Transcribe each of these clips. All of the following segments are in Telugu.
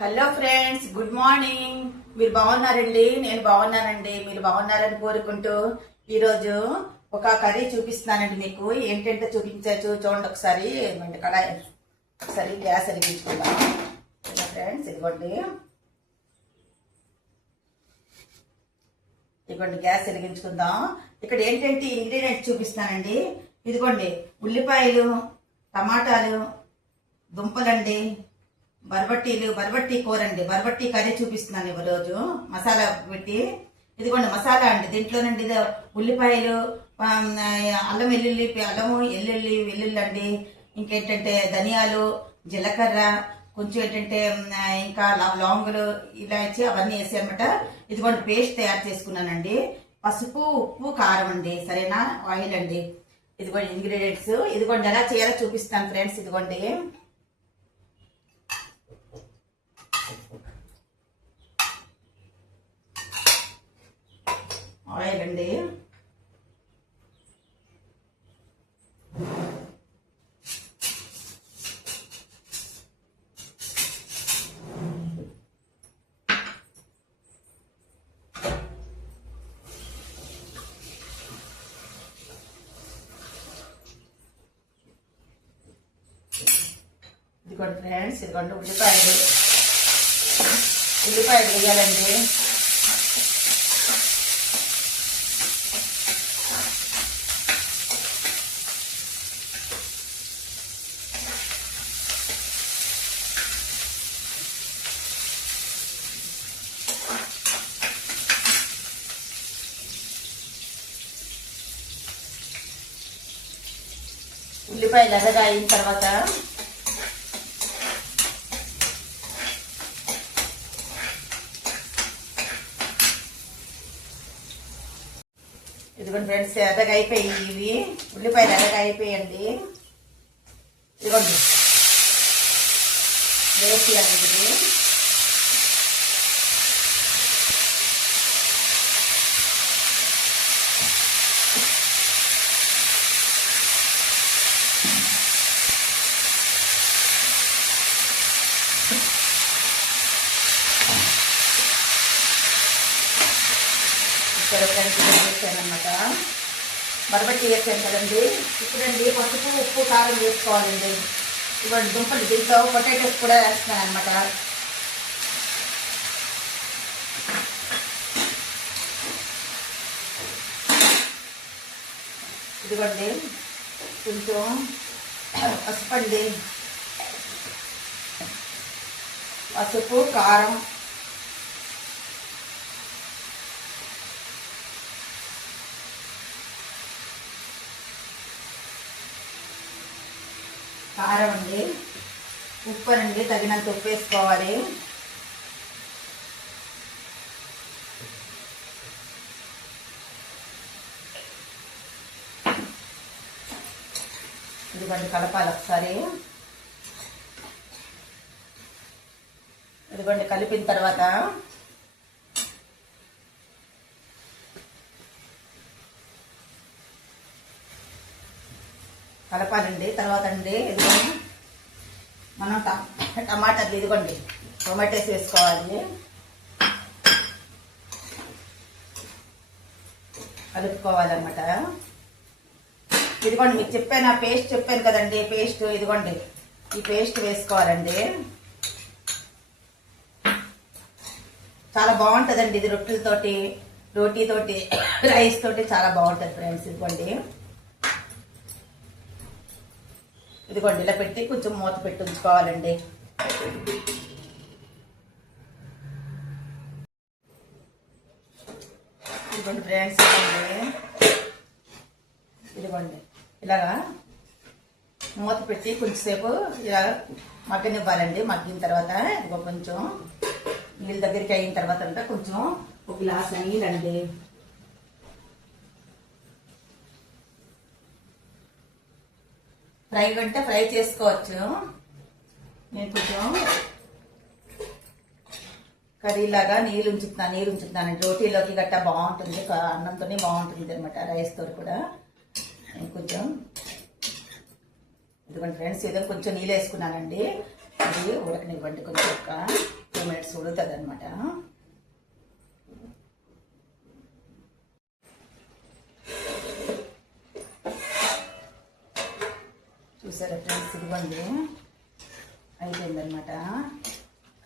Hello friends, good morning. మీరు బాగున్నారండి? నేను బాగున్నానండి. మీరు బాగున్నారని కోరుకుంటూ ఈరోజు ఒక కర్రీ చూపిస్తున్నానండి. మీకు ఏంటంటే చూపించచ్చు చూడండి. ఒకసారి కడాయి ఒకసారి గ్యాస్ వెలిగించుకుందాం ఫ్రెండ్స్. ఇదిగోండి గ్యాస్ వెలిగించుకుందాం. ఇక్కడ ఏంటంటే ఇంగ్రీడియంట్స్ చూపిస్తానండి. ఇదిగోండి ఉల్లిపాయలు, టమాటాలు, దుంపలండి, బరబట్టి కూర అండి. బరబట్టి కర్రీ చూపిస్తున్నాను ఈరోజు మసాలా పెట్టి. ఇదిగోండి మసాలా అండి. దీంట్లోనండి ఉల్లిపాయలు, అల్లం వెల్లుల్లి, అల్లము వెల్లుల్లి అండి. ఇంకేంటంటే ధనియాలు, జీలకర్ర, కొంచెం ఏంటంటే ఇంకా లవంగులు, ఇలాచి అవన్నీ వేసి అనమాట. ఇదిగోండి పేస్ట్ తయారు చేసుకున్నానండి. పసుపు, ఉప్పు, కారం అండి. సరేనా? ఆయిల్ అండి. ఇదిగోండి ఇంగ్రీడియంట్స్. ఇదిగోండి ఎలా చేయాలో చూపిస్తాను ఫ్రెండ్స్. ఇదిగోండి ఆయిల్ అండి. ఇదిగోండి ఫ్రెండ్స్, ఇదిగోండి ఉల్లిపాయలు వేయాలండి. ఉల్లిపాయలు ఎర్రగా అయిన తర్వాత ఇదిగోండి ఫ్రెండ్స్ ఎర్రగా అయిపోయి ఇవి ఉల్లిపాయలు ఎర్రగా అయిపోయండి. ఇదిగోండి వేసి అనేది ఇక్కడ ఫ్రెండ్స్ వేసాను అనమాట. బరబట్టి వేసాను కదండి. ఇప్పుడండి పసుపు, ఉప్పు, కారం వేసుకోవాలండి. ఇవ్వండి దుంపలు, దీంట్లో పొటాటోస్ కూడా వేస్తున్నాను అనమాట. ఇదిగోండి కొంచెం పసుపండి, పసుపు, కారం, కారం అండి, ఉప్పు అండి, తగినంత ఉప్పు వేసుకోవాలి. ఇదిగోండి కలపాలి ఒకసారి. ఇదిగోండి కలిపిన తర్వాత కలపాలండి. తర్వాత అండి ఇదిగోండి మనం టమాటాలు, ఇదిగోండి టొమాటోస్ వేసుకోవాలి. కలుపుకోవాలన్నమాట. ఇదిగోండి మీకు చెప్పాను, ఆ పేస్ట్ చెప్పాను కదండి, పేస్ట్ ఇదిగోండి ఈ పేస్ట్ వేసుకోవాలండి. చాలా బాగుంటుందండి ఇది రోటీతోటి రైస్ తోటి చాలా బాగుంటుంది ఫ్రెండ్స్. ఇదిగోండి ఇలా పెట్టి కొంచెం మూత పెట్టి ఉంచుకోవాలండి. ఇదిగోండి ఫ్రెండ్స్, ఇదిగోండి ఇలాగా మూత పెట్టి కొంచెంసేపు ఇలా మగ్గనివ్వాలండి. మగ్గిన తర్వాత ఇదిగో కొంచెం నీళ్ళ దగ్గరికి అయిన తర్వాత అంతా కొంచెం ఒక గ్లాస్ నీళ్ళండి. ఫ్రై అంటే ఫ్రై చేసుకోవచ్చు. నేను కొంచెం కర్రీలాగా నీళ్ళు ఉంచుతున్నానండి. రోటీలోకి గట్టా బాగుంటుంది, అన్నంతోనే బాగుంటుంది అనమాట, రైస్ తో కూడా. నేను కొంచెం ఇదిగోండి ఫ్రెండ్స్, ఇదో కొంచెం నీళ్ళు వేసుకున్నానండి. ఇది ఉడకనివ్వండి కొంచెం. 2 minutes ఉడుతుంది అనమాట. చూసారా ఫ్రెండ్స్, ఇదిగోండి అయిపోయిందనమాట.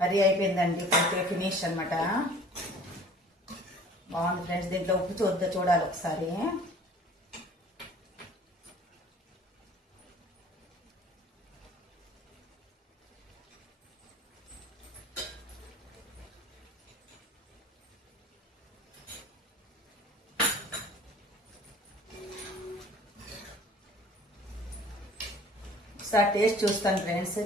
కర్రీ అయిపోయిందండి, పూర్తిగా ఫినిష్ అనమాట. బాగుంది ఫ్రెండ్స్. దీంట్లో ఉప్పు చూడాలి ఒకసారి. ఒకసారి టేస్ట్ చూస్తాను ఫ్రెండ్స్.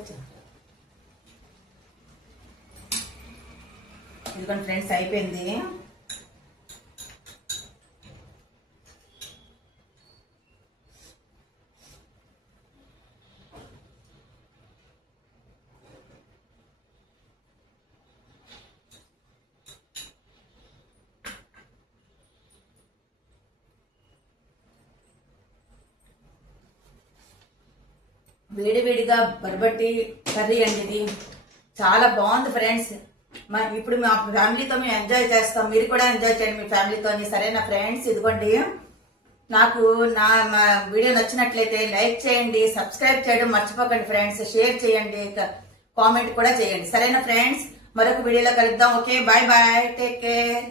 ఇదిగోండి ఫ్రెండ్స్, అయిపోయింది. వేడివేడిగా బర్బట్టి కర్రీ అండి, ఇది చాలా బాగుంది ఫ్రెండ్స్. ఇప్పుడు మా ఫ్యామిలీతో మేము ఎంజాయ్ చేస్తాం, మీరు కూడా ఎంజాయ్ చేయండి మీ ఫ్యామిలీతో. సరేనా ఫ్రెండ్స్, ఇదిగోండి. నాకు నా వీడియో నచ్చినట్లయితే లైక్ చేయండి, సబ్స్క్రైబ్ చేయడం మర్చిపోకండి ఫ్రెండ్స్, షేర్ చేయండి, కామెంట్ కూడా చేయండి. సరేనా ఫ్రెండ్స్, మరొక వీడియోలో కలుద్దాం. Okay, bye bye, take care.